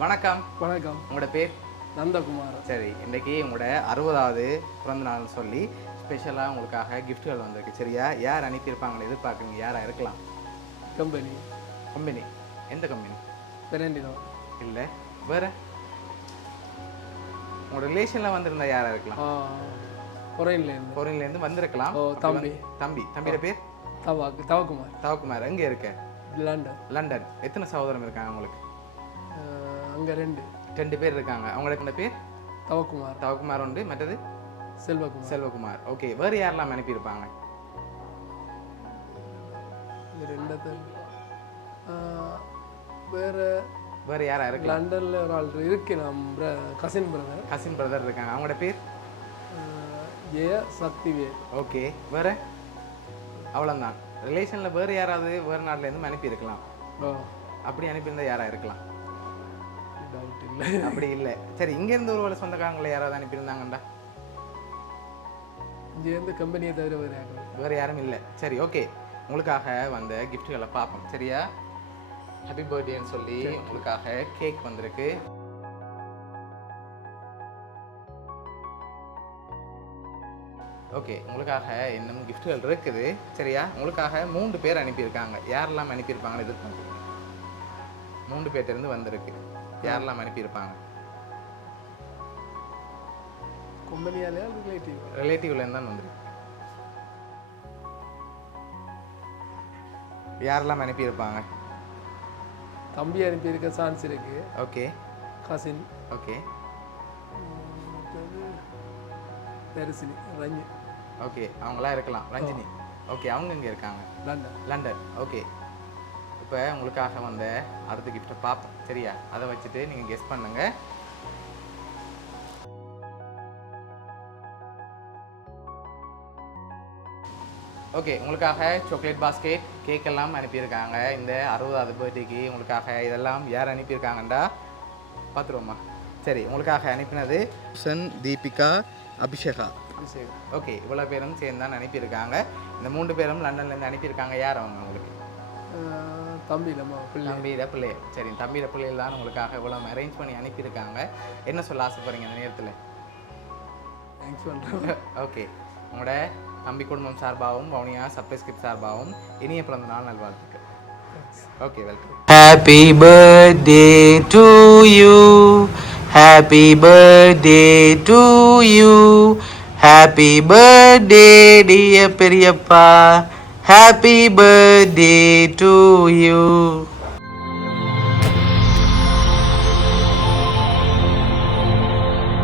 வணக்கம். வணக்கம். உங்களோட பேர்? நந்தகுமார். சரி, இன்றைக்கி உங்களோட 60வது பிறந்த நாள்னு சொல்லி ஸ்பெஷலாக உங்களுக்காக கிஃப்ட்டுகள் வந்திருக்கு. சரியா? யார் அனுப்பியிருப்பாங்களே எதிர்பார்க்குறீங்க? யாராக இருக்கலாம்? கம்பெனி. கம்பெனி? எந்த கம்பெனி? பெரண்டினோ. இல்லை, வேறு? உங்களோட ரிலேஷனில் வந்திருந்தா யாராக இருக்கலாம்? ஃபாரின்லேருந்து வந்திருக்கலாம். தம்பி. தம்பியோட பேர்? தவக்குமார். தவக்குமார். எங்கே இருக்க? லண்டன். எத்தனை சகோதரம் இருக்காங்க உங்களுக்கு? அங்கே ரெண்டு பேர் இருக்காங்க. அவங்களோட பேர்? தவக்குமார் உண்டு. மற்றது? செல்வகுமார். ஓகே, வேறு யாரெல்லாம் அனுப்பியிருப்பாங்க? வேறு யாரா இருக்கு? லண்டனில் ஒரு ஆள் இருக்கு. நம்ம கசின் பிரதர் இருக்காங்க. அவங்களோட பேர்? சக்திவேல். ஓகே, வேறு? அவ்வளோதான். ரிலேஷனில் வேறு யாராவது வேறு நாட்டிலேருந்து அனுப்பியிருக்கலாம். அப்படி அனுப்பியிருந்தால் யாராக இருக்கலாம்? அப்படி இல்லை. சரி, இங்கேருந்து ஒரு வேலை சொந்தக்காரங்களை யாராவது அனுப்பியிருந்தாங்கண்டா? இங்கேருந்து கம்பெனியை தவிர வேறு யாரும் இல்லை. சரி, ஓகே. உங்களுக்காக வந்த கிஃப்ட்டுகளை பார்ப்போம். சரியா? ஹாப்பி பர்த்டேன்னு சொல்லி உங்களுக்காக கேக் வந்திருக்கு. ஓகே, உங்களுக்காக இன்னும் கிஃப்ட்டுகள் இருக்குது. சரியா? உங்களுக்காக 3 பேர் அனுப்பியிருக்காங்க. யாரெல்லாம் அனுப்பியிருப்பாங்கன்னு எதிர்பார்க்குறீங்க? 3 பேர்ட்டேருந்து வந்திருக்கு. யாரெல்லாம் அனுப்பியிருப்பாங்க? கம்பெனியாலே ரிலேட்டிவ்லேருந்து தான் வந்திருக்கு. யாரெல்லாம் அனுப்பியிருப்பாங்க? தம்பி அனுப்பியிருக்க சான்ஸ் இருக்கு. Okay. Cousin. Okay. Darshini, Ranji. Okay, அவங்களா இருக்கலாம். ரஞ்சினி. ஓகே, அவங்க எங்கே இருக்காங்க? லண்டன். ஓகே, இப்போ உங்களுக்காக வந்த அடுத்த கிஃப்ட்டை பார்ப்போம். சரியா? அதை வச்சுட்டு நீங்கள் கெஸ் பண்ணுங்க. ஓகே, உங்களுக்காக சாக்லேட் பாஸ்கெட், கேக் எல்லாம் அனுப்பியிருக்காங்க. இந்த 60வது பர்த்டேக்கு உங்களுக்காக இதெல்லாம் யார் அனுப்பியிருக்காங்கண்டா பார்த்துருவோம்மா. சரி, உங்களுக்காக அனுப்பினது சுசன், தீபிகா, அபிஷேகா. ஓகே, இவ்வளோ பேரும் சேர்ந்து தான் அனுப்பியிருக்காங்க. இந்த 3 பேரும் லண்டன்லேருந்து அனுப்பியிருக்காங்க. யார் அவங்க உங்களுக்கு? தம்பியில பிள்ளை. சரி, தம்பியில பிள்ளைகள் தான் உங்களுக்காக இவ்வளோ அரேஞ்ச் பண்ணி அனுப்பியிருக்காங்க. என்ன சொல்ல ஆசைப்படுறீங்க அந்த நேரத்தில்? ஓகே, உங்களோட தம்பி குடும்பம் சார்பாகவும் வவுனியா சர்ப்ரைஸ் கிஃப்ட் சார்பாகவும் இனிய பிறந்த நாள் நல்வாழ்த்துக்கள். Okay, welcome. Happy birthday to you. Happy birthday to you. Happy birthday dear பெரியப்பா. Happy birthday to you.